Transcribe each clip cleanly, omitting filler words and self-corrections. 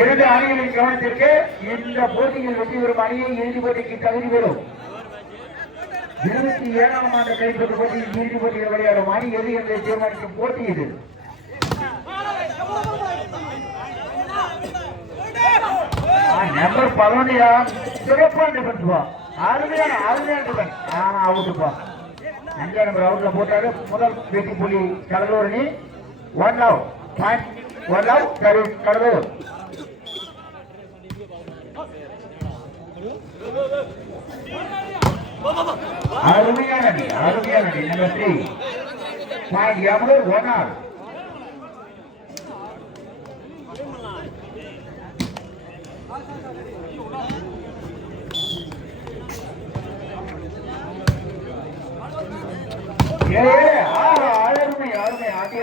இரண்டு அணிகளின் கவனத்திற்கு இந்த போட்டியில் வெற்றி பெறும் அணியை இறுதி போட்டிக்கு தகுதி பெறும். 27ஆம் ஆண்டு கைப்பற்று போட்டியில் இறுதி போட்டியில் விளையாடும் அணி எது என்பதை தீர்மானிக்கும் போட்டி இது. நம்பர் 11 சிறப்பான டிஃபென்ஸ். அருமையான டிஃபென்ஸ். அவுட்டுப்பா. 5ஆம் நம்பர் அவுட்ல போட்டாரு. முதல் வெற்றி புள்ளி கடலூர் அணி. 1 லவ் சர்வீஸ் கடலூர். அருமையான அணி நம்பர் 3 பாயிண்ட் யாமலூர் 1 ஆல்.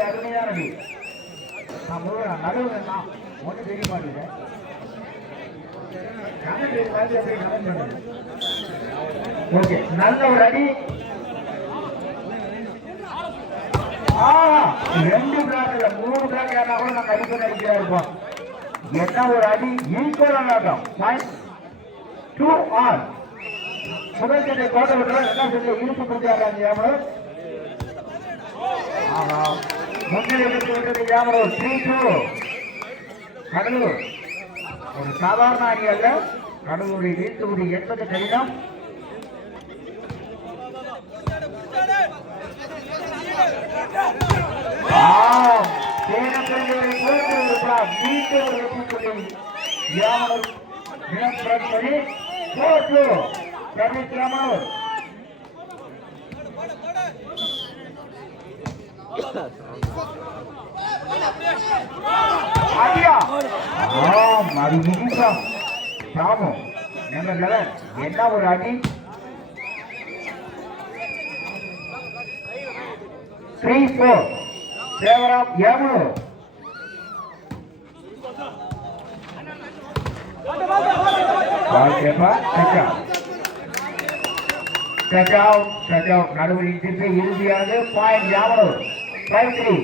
அருமையான அணி. ஒண்ணு தெரிய மாட்டேங்க. ஓகே, நல்ல ஒரு அடி. 2 பிளாக்ல 3 பிளாக் ஏன்னா கூட நாங்க அடிக்க அடிக்கிறா இருப்போம். என்ன ஒரு அடி. ஈக்குவலான ஆட்டம். 2 ஆல். முதல் கட்டை கோட்டை விட்டு என்ன சொல்லி இழுப்பு கொடுத்தாங்க யாமலூர். முன்னிலை பெற்று விட்டது யாமலூர். 3-2 கடலூர். ஒரு சாதாரண அணி அல்ல. கடலூரை வீழ்த்துவது என்பது கடினம். என்ன ஒரு அடி. 3-4 ஃபேவர் ஆஃப் யாமலூர். நடுவரின் திருப்பி இறுதியாக பாயிண்ட் யாமலூர். 5-3.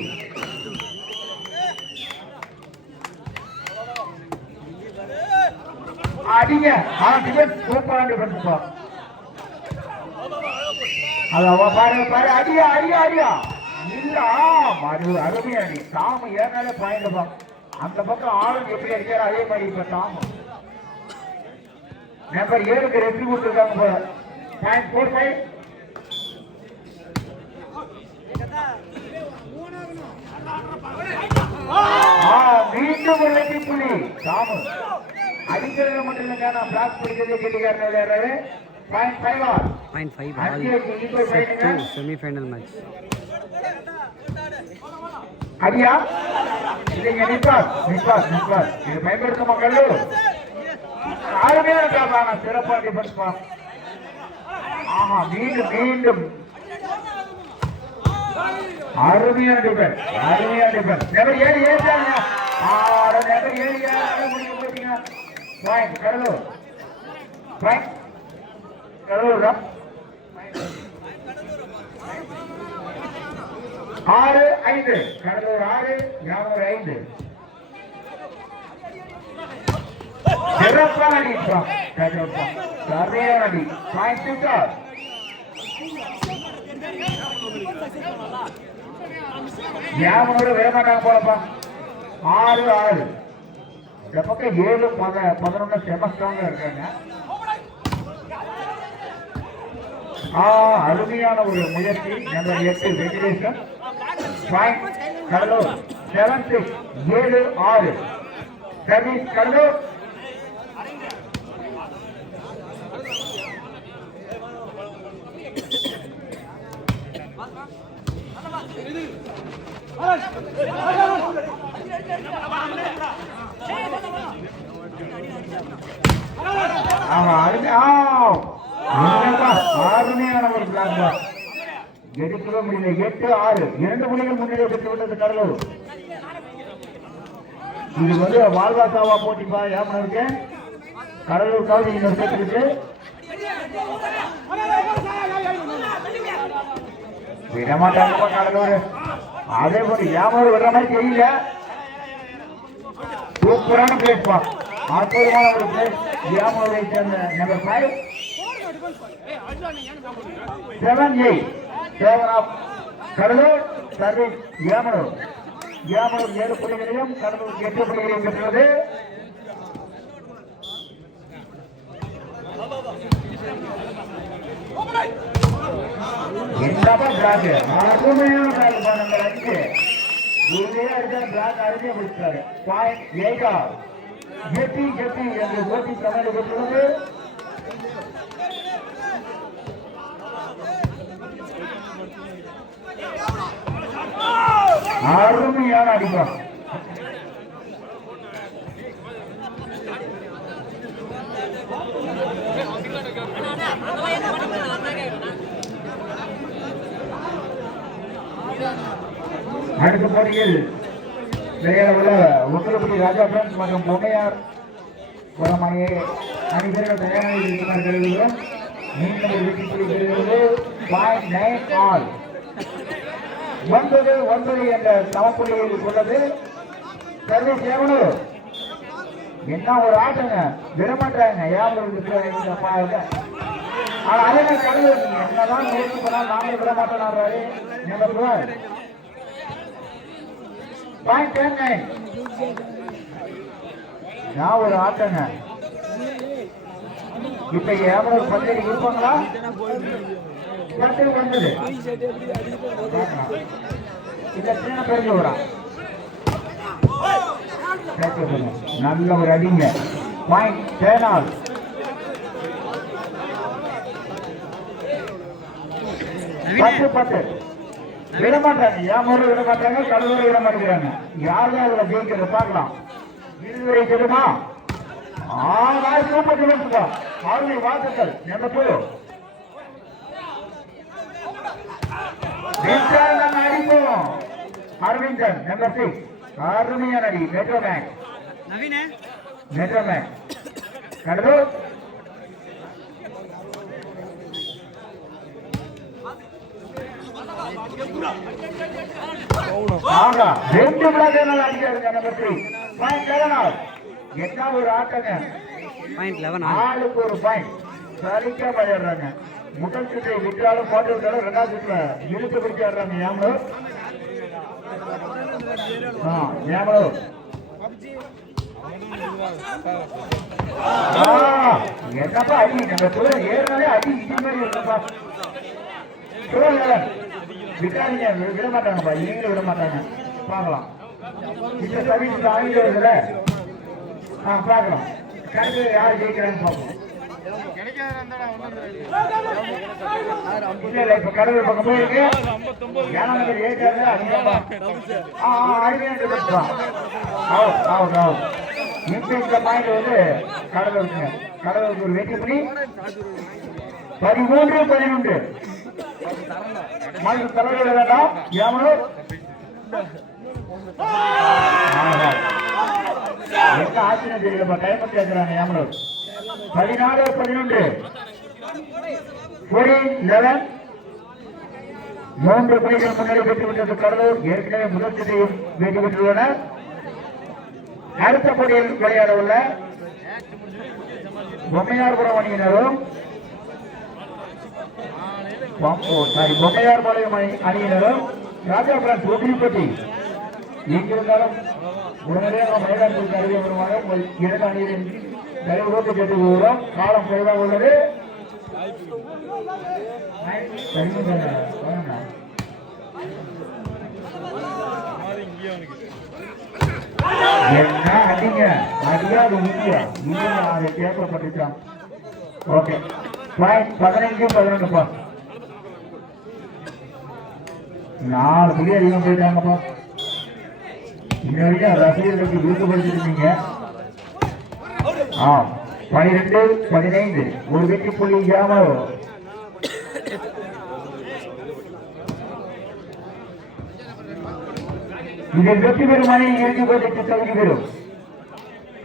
அடிங்க. சூப்பரான டிஃபென்ஸ். பாரு அடியா இல்ல. அருமையா அடி. தாம ஏனாலே பாயிண்ட். அந்த பக்கம் ஆளுங்க எப்படி அடிச்சாரோ அதே மாதிரி இப்ப தாம நம்பர் 7க்கு ரெட்டி கொடுத்துருக்காங்க. 0.45. மீண்டும் ஒரு வெற்றி புள்ளி. தாமு அடிக்கிறது மட்டும் இல்லைங்க, நான் பிளாக் பிடிக்கிறது கேட்டுக்காரு. 0.5 செமிஃபைனல் மேட்ச். அடியா இல்லைங்க. நிப்பாஸ் இது பயன்படுத்த மக்கள். அருமையான சிறப்பான டிஃபென்ஸ். மீண்டும் அருமையான டிஃபென்ஸ். நம்பர் 7 ஏற்றாங்க. நம்பர் 7 கடலூர். கடலூர் 6-5. கடலூர் 6 யாமலூர் 5. சிறப்பான அடி. சரியான அடி. யாமலூர் விடமாட்டாங்க போலப்பா. 6-6. இந்த பக்கம் 7-11 செமஸ்டாங்க இருக்காங்க. அருமையான ஒரு முயற்சி. நம்பர் 8 வெங்கடேசன். கடலூர் 7-6 சர்வீஸ் கடலூர். அருமையான ஒரு பிளாக். எடுக்கவே முடியல. 8-6 2 புள்ளிகள் முன்னிலை பெற்று விட்டது கடலூர். இது வந்து வாழ்வாசாவா போட்டிப்பா. யாமலூருக்கு கடலூருக்காவது இன்னொரு சேர்த்துருக்கு. விடமாட்டாங்கப்பா கடலூர். அதே போல யாமலூர் விடுற மாதிரி தெரியல. சூப்பரான பிளேஸ் பா, அற்புதமான ஒரு பிளேஸ். யாமலை சேர்ந்த நம்பர் 5 7-8 7 ஆஃப் கடலூர் சர்வீஸ் யாமலூர். யாமலூர் 7 புள்ளிகளையும் கடலூர் 8 புள்ளிகளையும் பெற்றது. என்னப்பா பிளாக், அருமையான பிளாக் பா நம்பர் 5. உள்ளே இருக்கிற பிளாக் அருமையா பிடிச்சாரு. பாயிண்ட் 8 ஜெட்டி ஜெட்டி என்று போட்டி தமிழ் பெற்றுள்ளது. அருமையான அடிப்பா. அடுத்த போட்டியில் விளையாட உள்ள உத்தரப்பட்டி ராஜா பிரான்ஸ் மற்றும் பொம்மையார் குளமணியை அணிவர்கள் தயாராக இருக்கிறார்கள். மீண்டும் ஒரு வெற்றி புள்ளி பெறுகிறது. 9 ஆல் 9 என்ற சமப்புள்ளியில் உள்ளது சர்வீஸ் யாமலூர். என்ன ஒரு ஆட்டங்க, விடமாட்டாங்க யாமலூர். ஆனா அதே கடவுள் என்னதான் முயற்சி பண்ணாலும் நாங்களும் விட மாட்டோம்னாரு. பாயிண்ட் 10 நான் ஒரு ஆட்டங்க. இப்ப யாமலூர் பந்தேரி இருப்பாங்களா? வந்தது இந்த சின்ன பெரிய ஊரா நல்ல ஒரு அடிங்க. பாயிண்ட் 10 ஆல் 10 விட மாட்டாங்க. யாமூர் விட மாட்டாங்க, கடலூர் விட மாட்டேங்கிறாங்க. யாருதான் அதுல ஜெயிக்கிறத பார்க்கலாம். விருதுவரை தெரியுமா? சூப்பர் டிஃபென்ஸ் ஆளுமை வாழ்த்துக்கள். நம்பர் 2 அடிப்போம் அரவிந்தன். நம்பர் 6 அருமையான அடி. Metro bank metro bank Cuddalore. ஆகா 2 பிளாக் அடிக்கிறாங்க. நம்பர் 3 பாயிண்ட் 11 என்ன ஒரு ஆட்டங்க. ஆளுக்கு ஒரு பாயிண்ட் சரிக்கா பயிடுறாங்க. முதல் சுற்றை விட்டாலும் போட்டு விட்டாலும் 2வது சுற்றுல இழுத்து பிடிச்சு ஆடுறாங்க. யாமலூர் யாமலூர் என்னப்பா அடி. நம்ம ஏற்கனவே அடி இது மாதிரி இருக்குப்பா. விட்டாதீங்க, விட மாட்டாங்கப்பா. நீங்களும் விட மாட்டாங்க. பார்க்கலாம். இந்த சர்வீஸ் ஆங்கில வருதுல பார்க்கலாம். கடைசி யார் ஜெயிக்கிறான்னு பார்ப்போம். இல்ல இப்ப கடவுள் பக்கம் போயிருக்கு. யானவர் ஏற்காது அதிகமா இந்த பாயிண்ட் வந்து கடவுளுக்கு கடவுளுக்கு ஒரு வெற்றி புள்ளி. 13-11 மாநில தலைவர் வேண்டாம். யாமலூர் என்ன ஆச்சரியம் தெரியலப்பா. கைப்பற்றி இருக்கிறாங்க யாமலூர். 14-11 14-11 3 புள்ளிகள் முன்னாடி பெற்றுவிட்டது கடலூர். ஏற்கனவே முதல் சுற்றையும் வெற்றி பெற்றுள்ளனர். அடுத்த போட்டியில் விளையாட உள்ள பொம்மையார்புரம் அணியினரும் பொம்மையார்பாளையம் அணியினரும் ராஜா பிரான்ஸ் ஒட்டிப்பட்டி எங்கிருந்தாலும் உடனடியாக மைதானத்திற்கு அருகே வருமாறு உங்கள் 2 அணியிலும் தயவோடு கேட்டு வருகிறோம். காலம் குறைவாக உள்ளது. என்ன அடிங்க அடியாது இந்தியா அதை கேட்கப்பட்டுச்சான். ஓகே 15-11 4 புள்ளி அதிகம் போயிட்டாங்கப்பா. இன்ன வரைக்கும் ரசிகர்களுக்கு விருப்பப்படுத்திருந்தீங்க. 12-15 ஒரு வெற்றி புள்ளி யாமலூர். இதில் வெற்றி பெறும் அணி இறுதி போட்டிக்கு தகுதி பெறும்.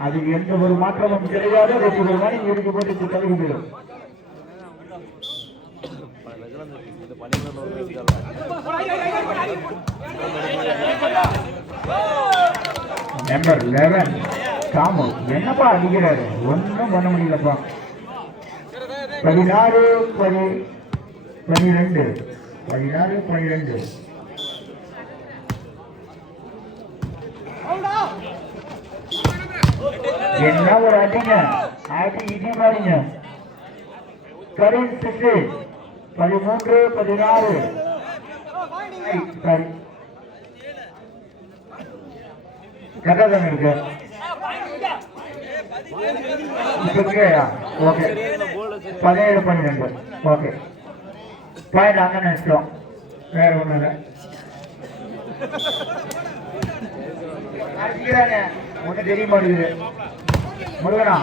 அதில் எந்த ஒரு மாற்றமும் கிடையாது. வெற்றி பெறும் அணி இறுதி போட்டிக்கு தகுதி பெறும். நம்பர் 11 காமு என்னப்பா அடிக்கிறாரு, ஒன்றும் பண்ண முடியலப்பா. 16 12 16 12 என்ன ஒரு அடிங்க, அடி இடி பாருங்க. கரீம் சிட்டு 13 16 சாரி கரெக்டாக தானே இருக்கு. ஓகே 17 12 ஓகே பாயிண்ட் அங்கே நினைச்சிட்டோம், வேற ஒன்றும் இல்லை. அடிக்கிறாங்க ஒன்றும் தெரிய மாட்டேங்குது. முருகனா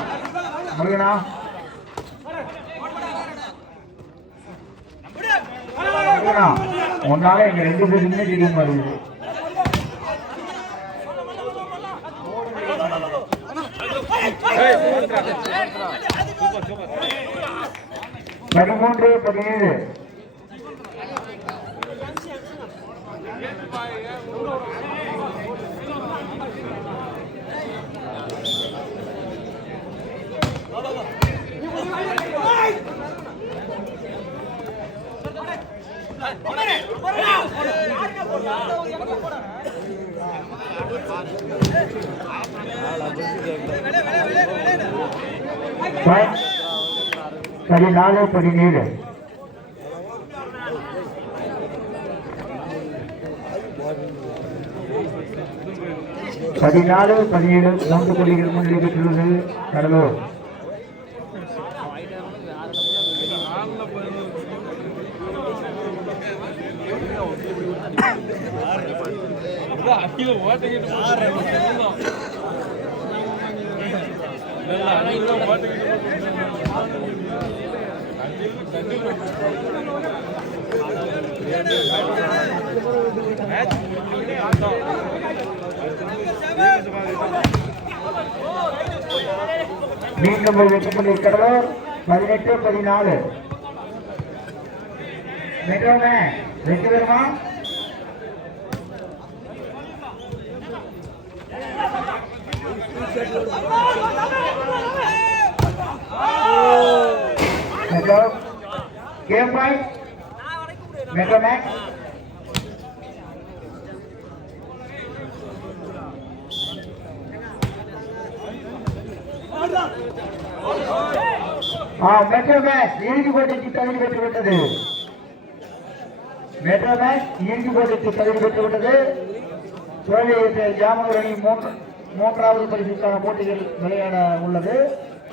முருகனா முருகனா ஒன்னால எங்க 2 பேருக்குமே தெரிய மாட்டேங்குது. 13 17 14 17 14 17 3 புள்ளிகள் முன்னிலை பெற்றுள்ளது கடலூர். மீண்டும் வெற்றி புள்ளி கடலூர் 18 14 வெற்றி பெறுமா? Game point metro max metro max இறுதி போட்டிக்கு தகுதி பெற்று விட்டது. மெட்ரோ மேக்ஸ் இறுதி போட்டிக்கு தகுதி பெற்று விட்டது. ஜாமனூர் அணி 3வது பரிசுக்கான போட்டிகள் விளையாட உள்ளது.